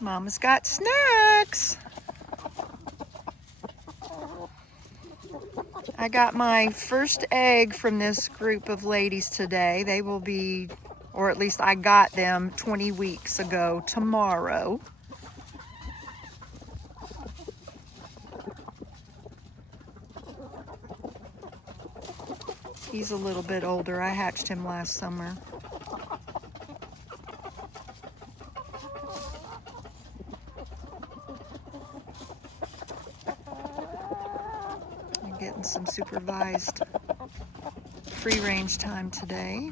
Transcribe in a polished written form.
Mama's got snacks. I got my first egg from this group of ladies today. They will be, or at least I got them 20 weeks ago tomorrow. He's a little bit older. I hatched him last summer. I'm getting some supervised free range time today.